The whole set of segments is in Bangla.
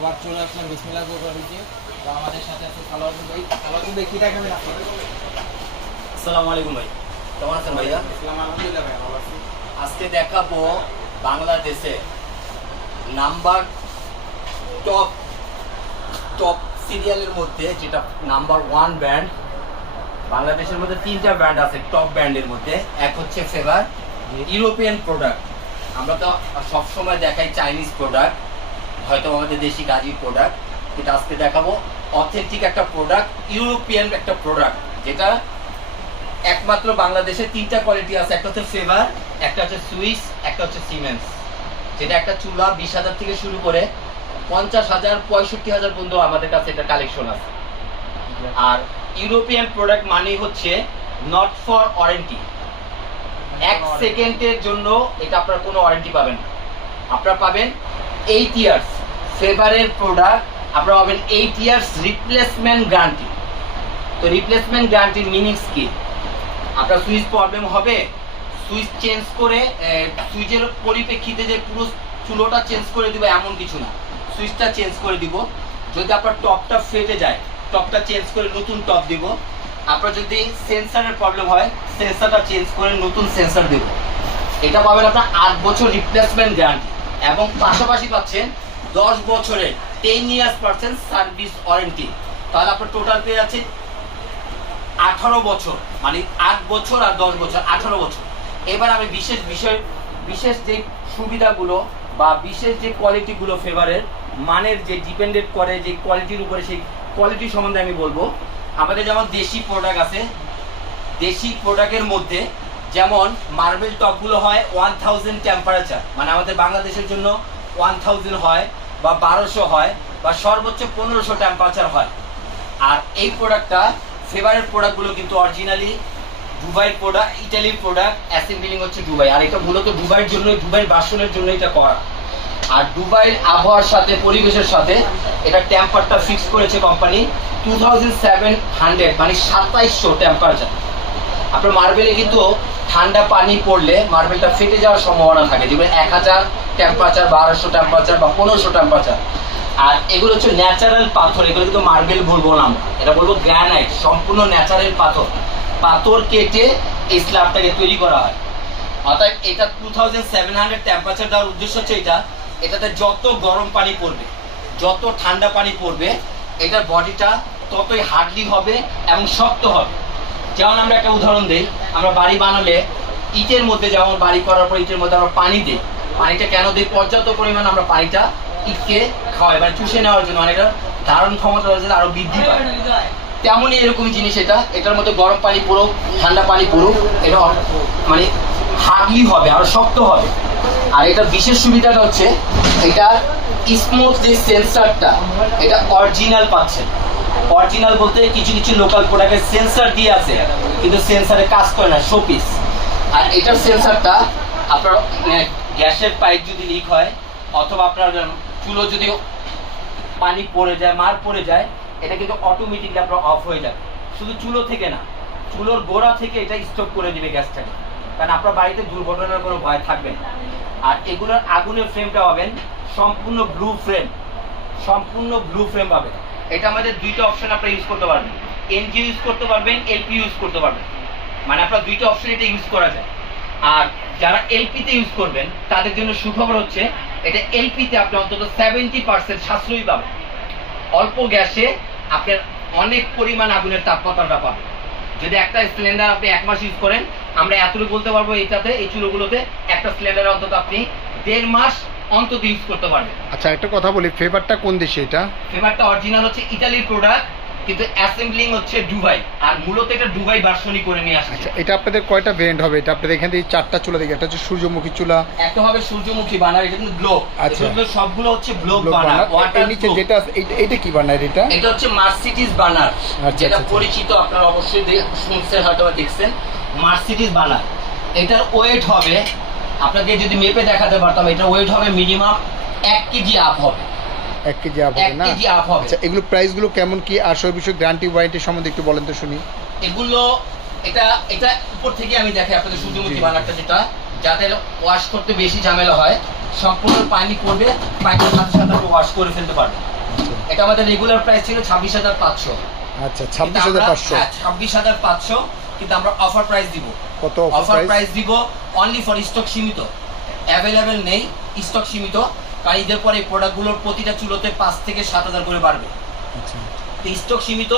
আবার চলে আসলাম বিসমিল্লাহ কোরবানিতে তো আমাদের সাথে আছে সালোয়ার ভাই। সালোয়ার ভাই কি দেখাবেন আপনি আসসালামু আলাইকুম ভাই। কেমন আছেন ভাইয়া? ইসলাম আলহামদুলিল্লাহ ভাই ভালো আছি। আজকে দেখাবো বাংলাদেশে নাম্বার টপ টপ সিরিয়ালের মধ্যে যেটা নাম্বার ওয়ান ব্যান্ড বাংলাদেশের মধ্যে তিনটা ব্র্যান্ড আছে টপ ব্র্যান্ডের মধ্যে। এক হচ্ছে ফেভার ইউরোপিয়ান প্রোডাক্ট। আমরা তো সবসময় দেখাই চাইনিজ প্রোডাক্ট। হয়তো আমাদের দেশি গাজী প্রোডাক্ট কিন্তু আজকে দেখাবো। অথেন্টিক একটা প্রোডাক্ট ইউরোপিয়ান একটা প্রোডাক্ট যেটা একমাত্র বাংলাদেশে তিনটা কোয়ালিটি আছে। একটা হচ্ছে ফেভার একটা হচ্ছে সুইস একটা হচ্ছে সিমেন্স যেটা একটা চুলা বিশ হাজার থেকে শুরু করে পঞ্চাশ হাজার পঁয়ষট্টি হাজার পর্যন্ত আমাদের কাছে এটা কালেকশন আছে। আর ইউরোপিয়ান প্রোডাক্ট মানে হচ্ছে নট ফর ওয়ারেন্টি এক সেকেন্ডের জন্য এটা আপনার কোনো ওয়ারেন্টি পাবেন না। আপনারা পাবেন এইট ইয়ার্স ফেভারের প্রোডাক্ট আপনারা পাবেন এইট ইয়ার্স রিপ্লেসমেন্ট গ্যারান্টি তো রিপ্লেসমেন্ট গ্যারান্টির মিনিংস কি? আপনার সুইচ প্রবলেম হবে, সুইচ চেঞ্জ করে সুইচের পরিপ্রেক্ষিতে যে পুরো চুলোটা চেঞ্জ করে দিব এমন কিছু না। সুইচটা চেঞ্জ করে দিব। যদি আপনার টপটা ফেটে যায়, টপটা চেঞ্জ করে নতুন টপ দিব। আপনার যদি সেন্সারের প্রবলেম হয়, সেন্সারটা চেঞ্জ করে নতুন সেন্সার দেব। এটা পাবেন আপনার আট বছর রিপ্লেসমেন্ট গ্যারান্টি এবং পাশাপাশি পাচ্ছেন দশ বছরের ten years percent service warranty তাহলে আপনার টোটাল পেয়ে যাচ্ছে আঠারো বছর। মানে আট বছর আর দশ বছর, আঠারো বছর। এবার আমি বিশেষ বিষয়, বিশেষ যে সুবিধাগুলো বা বিশেষ যে কোয়ালিটিগুলো ফেভারের মানের যে ডিপেন্ডেড করে যে কোয়ালিটির উপরে সেই কোয়ালিটি সম্বন্ধে আমি বলব। আমাদের যেমন দেশি প্রোডাক্ট আছে, দেশি প্রোডাক্টের মধ্যে যেমন মার্বেল টপগুলো হয় ওয়ান থাউজেন্ড টেম্পারেচার মানে আমাদের বাংলাদেশের জন্য ওয়ান হয় বা বারোশো হয় বা সর্বোচ্চ পনেরোশো টেম্পারেচার হয়। আর এই প্রোডাক্টটা ফেভারেট প্রোডাক্টগুলো কিন্তু অরিজিনালি দুবাইয়ের প্রোডাক্ট ইটালির প্রোডাক্ট অ্যাসেম্বলিং হচ্ছে দুবাই। আর এটা মূলত দুবাইয়ের জন্য দুবাই বাসনের জন্য এটা করা। আর দুবাইয়ের আবহাওয়ার সাথে, পরিবেশের সাথে এটা টেম্পারটা ফিক্স করেছে company two thousand seven hundred মানে সাতাইশশো টেম্পারেচার আপনার মার্বেলে কিন্তু ঠান্ডা পানি পড়লে মার্বেলটা ফেটে যাওয়ার সম্ভাবনা থাকে। যেগুলো এক হাজার টেম্পারেচার বারোশো টেম্পারেচার বা পনেরোশো টেম্পারেচার আর এগুলো হচ্ছে ন্যাচারাল পাথর, এগুলো কিন্তু মার্বেল বলব না এটা বলব গ্রানাইট সম্পূর্ণ ন্যাচারাল পাথর। পাথর কেটে এই স্ল্যাবটাকে তৈরি করা হয়। অর্থাৎ এটা two thousand seven hundred temperature দেওয়ার উদ্দেশ্য হচ্ছে এটা। এটাতে যত গরম পানি পড়বে, যত ঠান্ডা পানি পড়বে, এটার বডিটা ততই হার্ডলি হবে এবং শক্ত হবে। যেমন আমরা একটা উদাহরণ দিই, আমরা বাড়ি বানালে ইটের মধ্যে যেমন বাড়ি করার পর ইটের মধ্যে আমরা পানি দিই, পানিটা কেন দিই? পর্যাপ্ত পরিমাণ আমরা পানিটা ইটকে খাওয়াই মানে চুষে নেওয়ার জন্য মানে এটা ধারণ ক্ষমতা যেন আরও বৃদ্ধি পায়। তেমনই এরকম জিনিস এটা, এটার মধ্যে গরম পানি পুরো ঠান্ডা পানি পুরো এটা মানে হার্ডলি হবে, আরও শক্ত হবে। আর এটার বিশেষ সুবিধাটা হচ্ছে এটা স্মুথ যে সেন্সারটা এটা অরিজিনাল পাচ্ছেন। অরিজিনাল বলতে কিছু কিছু লোকাল প্রোডাক্টের সেন্সার দিয়ে আছে, কিন্তু সেন্সারে কাজ করে না শোপিস আর এটার সেন্সারটা আপনার গ্যাসের পাইপ যদি লিক হয়, অথবা আপনার চুলো যদি পানি পড়ে যায়, মার পড়ে যায়, এটা কিন্তু অটোমেটিকলি আপনার অফ হয়ে যাবে। শুধু চুলো থেকে না, চুলোর গোড়া থেকে এটা স্টপ করে দিবে গ্যাসটাকে। কারণ আপনার বাড়িতে দুর্ঘটনার কোনো ভয় থাকবে না। আর এগুলোর আগুনের ফ্রেমটা পাবেন, সম্পূর্ণ ব্লু ফ্রেম সম্পূর্ণ ব্লু ফ্রেম পাবেন। এটা আমাদের দুইটা অপশন আপনারা ইউজ করতে পারবেন। এনজি ইউজ করতে পারবেন এলপি ইউজ করতে পারবেন। মানে আপনার দুইটা অপশন এটা ইউজ করা যায়। আর যারা এলপিতে ইউজ করবেন, তাদের জন্য সুখবর হচ্ছে, এটা এলপিতে আপনি অন্তত সেভেন্টি পার্সেন্ট সাশ্রয়ী পাবেন। অল্প গ্যাসে আপনার অনেক পরিমাণ আগুনের তাপমাত্রাটা পাবেন যদি একটা সিলিন্ডার আপনি এক মাস ইউজ করেন, আমরা এতটুকু বলতে পারব এটাতে এই চুলোগুলোতে, একটা সিলিন্ডার অন্তত আপনি দেড় মাস অন্তত ইউজ করতে পারবেন আচ্ছা একটা কথা বলি ফ্লেভারটা কোন দেশে এটা? ফেভারটা অরিজিনাল হচ্ছে ইতালির প্রোডাক্ট কিন্তু অ্যাসেম্বলিং হচ্ছে দুবাই আর মূলত এটা দুবাই ভার্সনই করে নিয়ে আসছে। আচ্ছা এটা আপনাদের কয়টা ভেরিয়েন্ট হবে? এটা আপনাদের এখান থেকে চারটা চুলা দেখি একটা হচ্ছে সূর্যমুখী চুলা। একটা হবে সূর্যমুখী বানার এটা কিন্তু গ্লোব আচ্ছা। সবগুলো হচ্ছে গ্লোব বানার ওয়াটার নিচে যেটা এইটা কি বানার এটা? এটা হচ্ছে মার্সিডিজ বানার আচ্ছা, যেটা আচ্ছা। পরিচিত আপনারা অবশ্যই শুনছেন হয়তো দেখছেন। মার্সিডিজ বানার। এটার ওয়েট হবে আপনাকে যদি মেপে দেখাতে পারতাম এটার ওয়েট হবে মিনিমাম এক কেজি আপ হবে। এক কেজি আপ হবে না? কেজি আপ হবে। আচ্ছা এগুলো প্রাইসগুলো কেমন কি? আর সব বিষয়ে গ্যারান্টি ওয়ারেন্টি সম্বন্ধে একটু বলেন তো শুনি। এগুলো এটা এটা উপর থেকে আমি দেখি আপনাদের সূর্যমুখী। বানারটা যেটা। যাদের ওয়াশ করতে বেশি ঝামেলা হয় সম্পূর্ণ পানি পড়বে পানির সাথে সাথে ওয়াশ করে ফেলতে পারবে এটা আমাদের রেগুলার প্রাইস ছিল ছাব্বিশ হাজার পাঁচশো। আচ্ছা ছাব্বিশ হাজার পাঁচশো। হ্যাঁ ছাব্বিশ হাজার পাঁচশো। কিন্তু আমরা অফার প্রাইস দিব। কত অফার প্রাইস দিব অনলি ফর স্টক সীমিত। অ্যাভেলেবেল নেই স্টক সীমিত। কারণ ঈদের পরে এই প্রোডাক্টগুলোর প্রতিটা চুলোতে পাঁচ থেকে সাত হাজার করে বাড়বে। আচ্ছা। তো স্টক সীমিত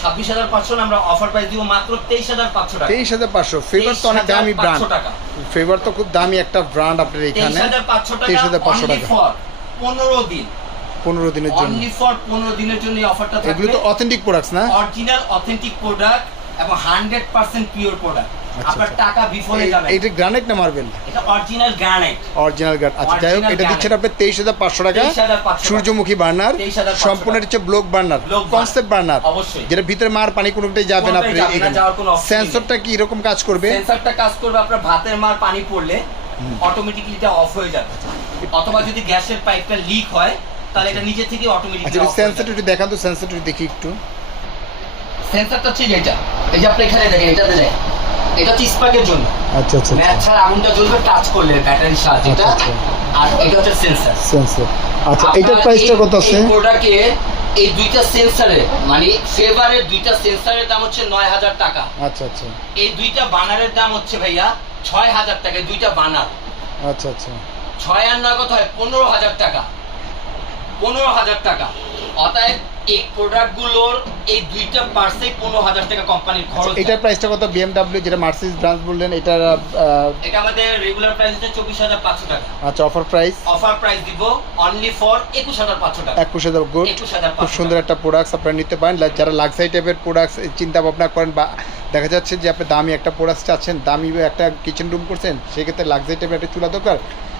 ছাব্বিশ হাজার পাঁচশো আমরা অফার প্রাইস দিব মাত্র তেইশ হাজার পাঁচশো টাকা। তেইশ হাজার পাঁচশো। ফেভার তো অনেক দামি ব্র্যান্ড 23,500 টাকা। ফেভার তো খুব দামি একটা ব্র্যান্ড আপনার তেইশ এখানে হাজার পাঁচশো টাকা তেইশ হাজার পাঁচশো অনলি টাকা। ফর পনেরো দিন। পনেরো দিনের জন্য। অনলি ফর পনেরো দিনের জন্য এই অফারটা এগুলো তো অথেন্টিক প্রোডাক্টস না? অরিজিনাল অথেন্টিক প্রোডাক্ট এবং হান্ড্রেড পার্সেন্ট পিওর প্রোডাক্ট আচ্ছা, আপনার আচ্ছা। টাকা বিফলে যাবে। এইটা গ্রানাইট না মার্বেল এটা অরিজিনাল গ্রানাইট অরিজিনাল গার্ড আচ্ছা যাই হোক এটা দিচ্ছেন আপনি তেইশ হাজার পাঁচশো টাকা। সূর্যমুখী বার্নার। 23,500 সম্পূর্ণ হচ্ছে ব্লক বার্নার। Concept burner. যেটা ভিতরে মার পানি কোনোটাই যাবে না আপনি। সেন্সরটা কি এরকম কাজ করবে? সেন্সরটা কাজ করবে আপনার ভাতের মার পানি পড়লে অটোমেটিকলি এটা অফ হয়ে যাবে। অথবা যদি গ্যাসের পাইপটা লিক হয় তাহলে এটা নিজে থেকে অটোমেটিকলি আচ্ছা সেন্সরটা একটু দেখান তো সেন্সরটা দেখি একটু। সেন্সরটা হচ্ছে এই যে আপনি এখানে দেখেন এটাতে দেখেন। এটা হচ্ছে স্পার্কের জন্য। আচ্ছা আচ্ছা ম্যাচ ছাড়া আগুনটা জ্বলবে টাচ করলে ব্যাটারির সাহায্যে এটা আচ্ছা, আর এটা হচ্ছে সেন্সর সেন্সর আচ্ছা এটার প্রাইসটা কত আছে? প্রোডাক্টে এই দুইটা সেন্সরের মানে ফেভারের দুইটা সেন্সরের দাম হচ্ছে নয় হাজার টাকা। আচ্ছা আচ্ছা। এই দুইটা বানারের দাম হচ্ছে ভাইয়া ছয় হাজার টাকা দুইটা বানার আচ্ছা আচ্ছা। ছয় আর নয় কত হয় পনেরো হাজার টাকা। পনেরো হাজার টাকা। অতএব এই প্রোডাক্টগুলোর এই দুইটা পার্সে পনেরো হাজার টাকা কোম্পানির খরচ। এটার প্রাইসটা কত? বিএমডব্লিউ যেটা মার্সিডিজ ব্রাঞ্চ বললেন আহ, এটা আমাদের রেগুলার প্রাইস হচ্ছে চব্বিশ হাজার পাঁচশো টাকা। আচ্ছা অফার প্রাইস অফার প্রাইস দিব অনলি ফর একুশ হাজার পাঁচশো টাকা। একুশ হাজার গুড 21,500 খুব সুন্দর একটা প্রোডাক্টস আপনারা নিতে পারেন। যারা লাক্সারি টাইপের প্রোডাক্টস চিন্তা ভাবনা করেন বা দেখা যাচ্ছে যে আপনি দামি একটা প্রোডাক্টস চাচ্ছেন দামি একটা কিচেন রুম করছেন সেক্ষেত্রে লাক্সারি টাইপের একটা চুলা দরকার।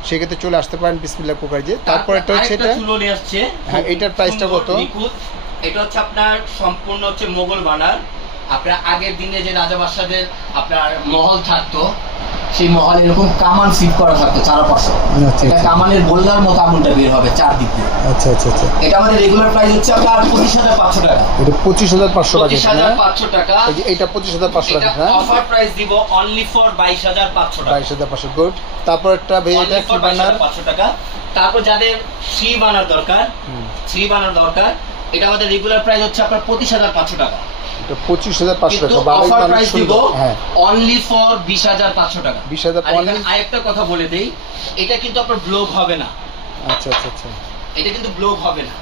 সেক্ষেত্রে চলে আসতে পারেন বিসমিল্লা কুকার যে তারপর একটা হচ্ছে এটা চুলো নিয়ে আসছে। হ্যাঁ, এটার প্রাইসটা কত? এটা হচ্ছে আপনার সম্পূর্ণ হচ্ছে মোগল বানার। আপনার আগের দিনে যে রাজা বাদশাদের আপনার মহল থাকতো সেই মহল এরকম কামান ফিট করা থাকতো চারপাশে। আচ্ছা, এটা আচ্ছা। কামানের বললার মতো আগুনটা বের হবে চারদিক দিয়ে। আচ্ছা আচ্ছা আচ্ছা। এটা আমাদের রেগুলার প্রাইস হচ্ছে আপনার পঁচিশ হাজার পাঁচশো টাকা। এটা পঁচিশ হাজার পাঁচশো টাকা পঁচিশ হাজার পাঁচশো টাকা। এইটা পঁচিশ হাজার পাঁচশো এটা টাকা হ্যাঁ? অফার প্রাইস দিব অনলি ফর বাইশ হাজার পাঁচশো টাকা। বাইশ হাজার পাঁচশো গুড তারপর একটা ভাই এটা কি বানার 22,500 টাকা। তারপর যাদের থ্রি বানার দরকার থ্রি বানার দরকার এটা আমাদের রেগুলার প্রাইস হচ্ছে আপনার পঁচিশ হাজার পাঁচশো টাকা। এটা পঁচিশ হাজার পাঁচশো টাকা অফার প্রাইস দিব হ্যাঁ। অনলি ফর বিশ হাজার পাঁচশো টাকা। 20,500 আর এখানে আরেকটা কথা বলে দেই এটা কিন্তু আপনার ব্লক হবে না। আচ্ছা আচ্ছা আচ্ছা। এটা কিন্তু ব্লক হবে না।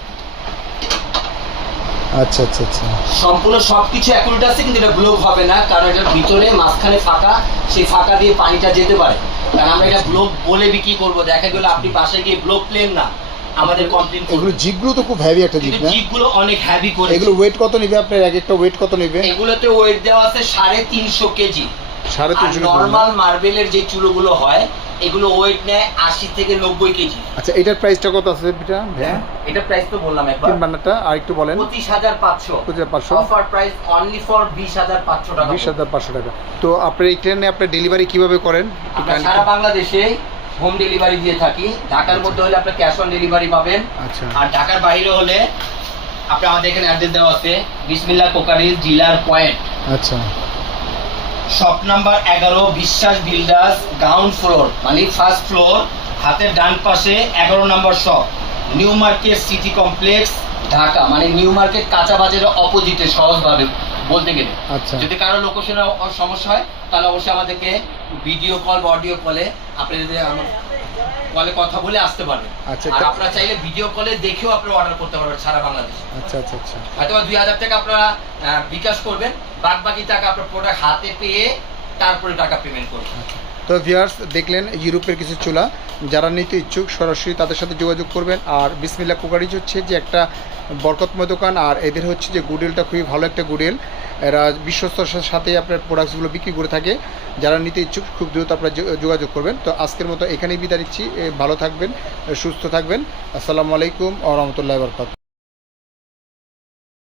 আচ্ছা আচ্ছা আচ্ছা। সম্পূর্ণ সবকিছু অ্যাকুরেট আছে কিন্তু এটা ব্লক হবে না কারণ এটার ভিতরে মাঝখানে ফাঁকা সেই ফাঁকা দিয়ে পানিটা যেতে পারে। কারণ আমরা এটা ব্লক বলে বিক্রি করব দেখা গেলো আপনি বাসায় গিয়ে ব্লক প্লেন না। আমাদের কমপ্লেন এগুলো জিগগুলো তো খুব হেভি একটা জিগ না? জিপগুলো অনেক হ্যাভি করে এগুলো ওয়েট কত নিবে আপনার? এক একটা ওয়েট কত নিবে? এগুলোতে ওয়েট দেওয়া আছে সাড়ে তিনশো কেজি। সাড়ে তিনশো নর্মাল মার্বেলের যে চুলোগুলো হয় এগুলো ওয়েট নেয় আশি থেকে নব্বই কেজি। আচ্ছা এটার প্রাইসটা কত আছে এটা ভাইয়া এটা প্রাইস তো বললাম একবার। তিন আর একটু বলেন। পঁচিশ হাজার পাঁচশো। পঁচিশ হাজার পাঁচশো। অফার প্রাইস অনলি ফর বিশ হাজার পাঁচশো টাকা। বিশ হাজার পাঁচশো টাকা। তো আপনার এই ট্রেনে আপনার ডেলিভারি কীভাবে করেন? সারা বাংলাদেশে হোম ডেলিভারি দিয়ে থাকি। ঢাকার মধ্যে হলে আপনি ক্যাশ অন ডেলিভারি পাবেন। আচ্ছা। আর ঢাকার বাইরে হলে আপনি আমাদের এখানে অ্যাড্রেস দেওয়া আছে বিসমিল্লা কোকারিজ ডিলার পয়েন্ট। আচ্ছা। শপ নাম্বার এগারো বিশ্বাস বিল্ডার্স গ্রাউন্ড ফ্লোর মানে ফার্স্ট ফ্লোর হাতের ডান পাশে এগারো নম্বর shop new market city complex Dhaka মানে নিউ মার্কেট কাঁচা বাজারের অপোজিটে সহজভাবে বলতে গেলে। আচ্ছা। যদি কারও লোকেশনে সমস্যা হয় তাহলে অবশ্যই আমাদেরকে ভিডিও কল বা অডিও কলে আপনি যদি কলে কথা বলে আসতে পারবেন। আচ্ছা, আর আপনারা চাইলে ভিডিও কলে দেখেও আপনি অর্ডার করতে পারবেন সারা বাংলাদেশ। আচ্ছা আচ্ছা আচ্ছা। হয়তো দুই হাজার টাকা আপনারা বিকাশ করবেন বাদ বাকি টাকা আপনার প্রোডাক্ট হাতে পেয়ে তারপরে টাকা পেমেন্ট করবেন। তো ভিউয়ার্স দেখলেন ইউরোপের কিছু চুলা। যারা নিতে ইচ্ছুক, সরাসরি তাদের সাথে যোগাযোগ করবেন। আর বিসমিল্লা কুকারিজ হচ্ছে যে একটা বরকতময় দোকান, আর এদের হচ্ছে যে গুডেলটা খুবই ভালো একটা গুডেল। এরা বিশ্বস্তর সাথে আপনার প্রোডাক্টসগুলো বিক্রি করে থাকে। যারা নিতে ইচ্ছুক, খুব দ্রুত আপনারা যোগাযোগ করবেন। তো আজকের মতো এখানেই বিদায় নিচ্ছি। ভালো থাকবেন, সুস্থ থাকবেন। আসসালামু আলাইকুম আ রহমতুল্লাহ বরকাত